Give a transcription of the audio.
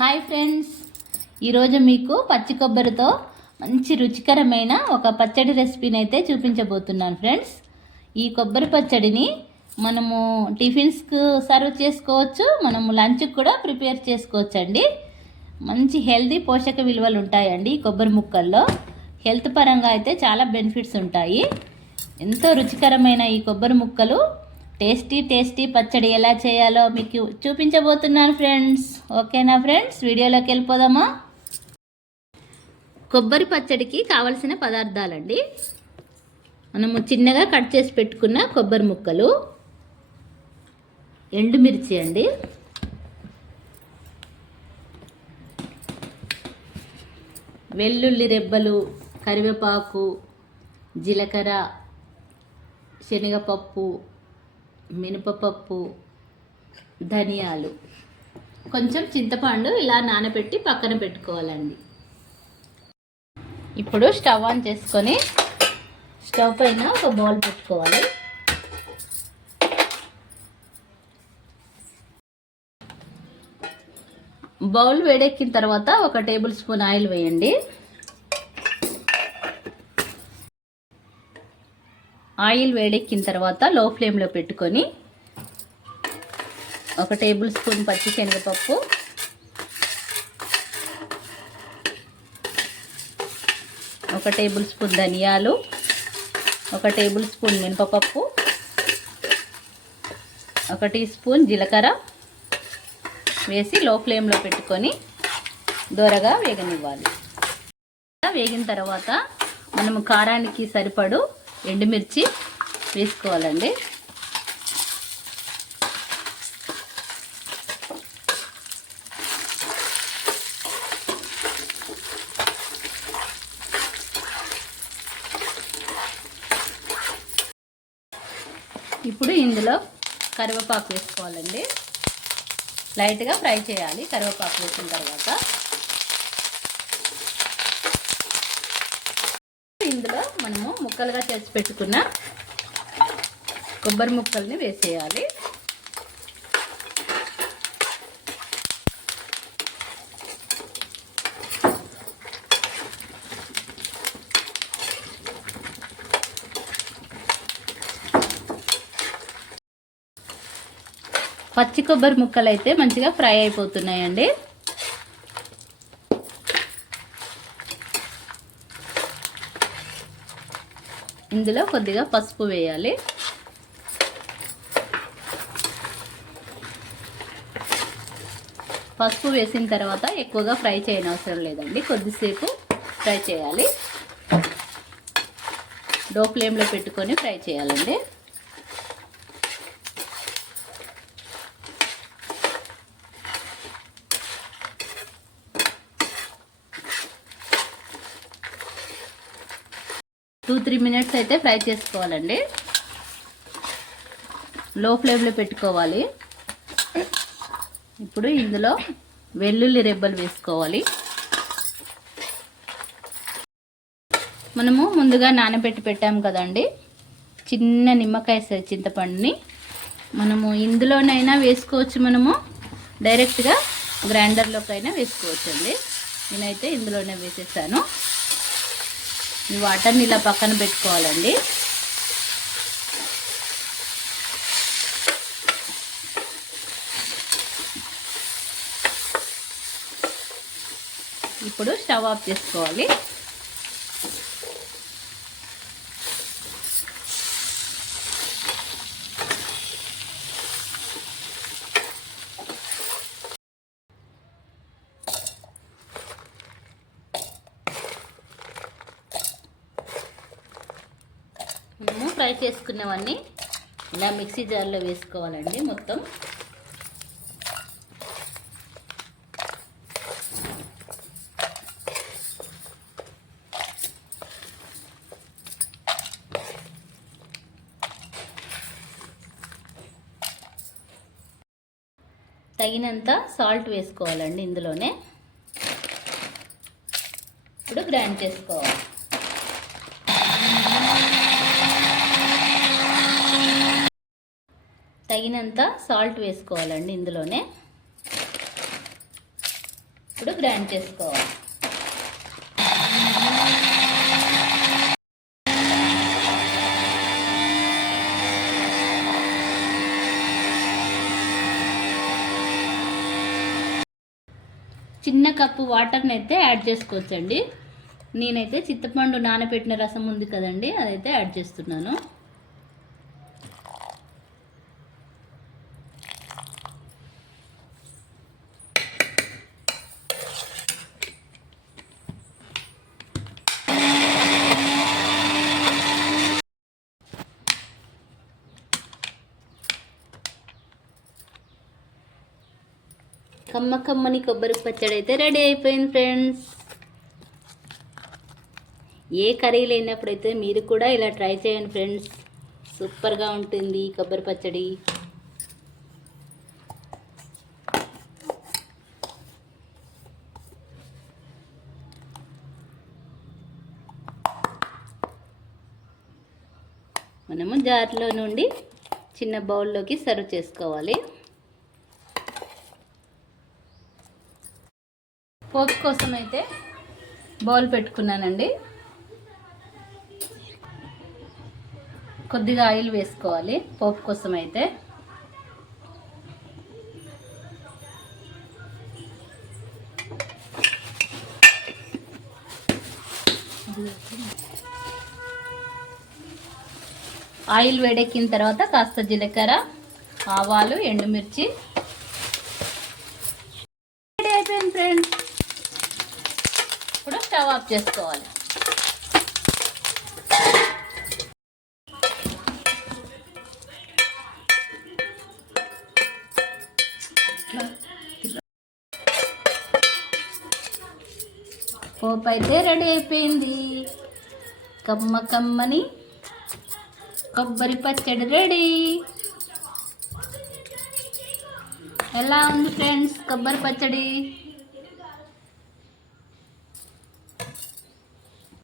Hi friends, ఈరోజు మీకు పచ్చి కొబ్బరితో మంచి రుచికరమైన ఒక పచ్చడి రెసిపీని అయితే చూపించబోతున్నాను ఫ్రెండ్స్. ఈ కొబ్బరి పచ్చడిని మనము టిఫిన్స్కు సర్వ్ చేసుకోవచ్చు, మనము లంచ్కి కూడా ప్రిపేర్ చేసుకోవచ్చండి. మంచి హెల్తీ పోషక విలువలు ఉంటాయండి ఈ కొబ్బరి ముక్కల్లో. హెల్త్ పరంగా అయితే చాలా బెనిఫిట్స్ ఉంటాయి. ఎంతో రుచికరమైన ఈ కొబ్బరి ముక్కలు టేస్టీ పచ్చడి ఎలా చేయాలో మీకు చూపించబోతున్నాను ఫ్రెండ్స్. ఓకేనా ఫ్రెండ్స్, వీడియోలోకి వెళ్ళిపోదామా? కొబ్బరి పచ్చడికి కావలసిన పదార్థాలండి: మనము చిన్నగా కట్ చేసి పెట్టుకున్న కొబ్బరి ముక్కలు, ఎండుమిర్చి అండి, వెల్లుల్లి రెబ్బలు, కరివేపాకు, జీలకర్ర, శనగపప్పు, మినపప్పు, ధనియాలు, కొంచెం చింతపండు ఇలా నానబెట్టి పక్కన పెట్టుకోవాలండి. ఇప్పుడు స్టవ్ ఆన్ చేసుకొని స్టవ్ పైన ఒక బౌల్ పెట్టుకోవాలి. బౌల్ వేడెక్కిన తర్వాత 1 టేబుల్ స్పూన్ ఆయిల్ వేయండి. ఆయిల్ వేడెక్కిన తర్వాత లో ఫ్లేమ్లో పెట్టుకొని 1 టేబుల్ స్పూన్ పచ్చి శనగపప్పు, 1 టేబుల్ స్పూన్ ధనియాలు, 1 టేబుల్ స్పూన్ మినపప్పు, 1 టీ స్పూన్ జీలకర్ర వేసి లో ఫ్లేమ్లో పెట్టుకొని దోరగా వేగనివ్వాలి. వేగిన తర్వాత మనము కారానికి సరిపడు ఎండుమిర్చి వేసుకోవాలండి. ఇప్పుడు ఇందులో కరివేపాకు వేసుకోవాలండి. లైట్గా ఫ్రై చేయాలి. కరివేపాకు వేసిన తర్వాత ఇందులో మనము ముక్కలుగా చేసి పెట్టుకున్న కొబ్బరి ముక్కల్ని వేసేయాలి. పచ్చి కొబ్బరి ముక్కలు అయితే మంచిగా ఫ్రై అయిపోతున్నాయండి. ఇందులో కొద్దిగా పసుపు వేయాలి. పసుపు వేసిన తర్వాత ఎక్కువగా ఫ్రై చేయనవసరం లేదండి, కొద్దిసేపు ఫ్రై చేయాలి. లో ఫ్లేమ్లో పెట్టుకొని ఫ్రై చేయాలండి. టూ 3 మినిట్స్ అయితే ఫ్రై చేసుకోవాలండి. లో ఫ్లేమ్లో పెట్టుకోవాలి. ఇప్పుడు ఇందులో వెల్లుల్లి రెబ్బలు వేసుకోవాలి. మనము ముందుగా నానబెట్టి పెట్టాము కదండి, చిన్న నిమ్మకాయ సైజ్ చింతపండుని మనము ఇందులోనైనా వేసుకోవచ్చు, మనము డైరెక్ట్గా గ్రైండర్లోకైనా వేసుకోవచ్చు అండి. నేనైతే ఇందులోనే వేసేసాను. ఈ వాటర్ని ఇలా పక్కన పెట్టుకోవాలండి. ఇప్పుడు స్టవ్ ఆఫ్ చేసుకోవాలి. మనము ఫ్రై చేసుకున్నవన్నీ ఇలా మిక్సీ జార్లో వేసుకోవాలండి. మొత్తం తగినంత సాల్ట్ వేసుకోవాలండి ఇందులోనే. ఇప్పుడు గ్రైండ్ చేసుకోవాలి. తగినంత సాల్ట్ వేసుకోవాలండి ఇందులోనే. ఇప్పుడు గ్రైండ్ చేసుకోవాలి. చిన్న కప్పు వాటర్ని అయితే యాడ్ చేసుకోవచ్చండి. నేనైతే చింతపండు నానబెట్టిన రసం ఉంది కదండి, అదైతే యాడ్ చేస్తున్నాను. కమ్మని కొబ్బరి పచ్చడి అయితే రెడీ అయిపోయింది ఫ్రెండ్స్. ఏ కర్రీ లేనప్పుడైతే మీరు కూడా ఇలా ట్రై చేయండి ఫ్రెండ్స్. సూపర్గా ఉంటుంది కొబ్బరి పచ్చడి. మనము జార్లో నుండి చిన్న బౌల్లోకి సర్వ్ చేసుకోవాలి. పోపు కోసం అయితే బౌల్ పెట్టుకున్నానండి. కొద్దిగా ఆయిల్ వేసుకోవాలి పోపు కోసం అయితే. ఆయిల్ వేడెక్కిన తర్వాత కాస్త జీలకర్ర, ఆవాలు, ఎండుమిర్చి. రెడీ అయిపోయింది ఫ్రెండ్స్. ఇప్పుడు స్టవ్ ఆఫ్ చేసుకోవాలి. పోపు అయితే రెడీ అయిపోయింది. కమ్మని కొబ్బరి పచ్చడి రెడీ. ఎలా ఉంది ఫ్రెండ్స్ కొబ్బరి పచ్చడి?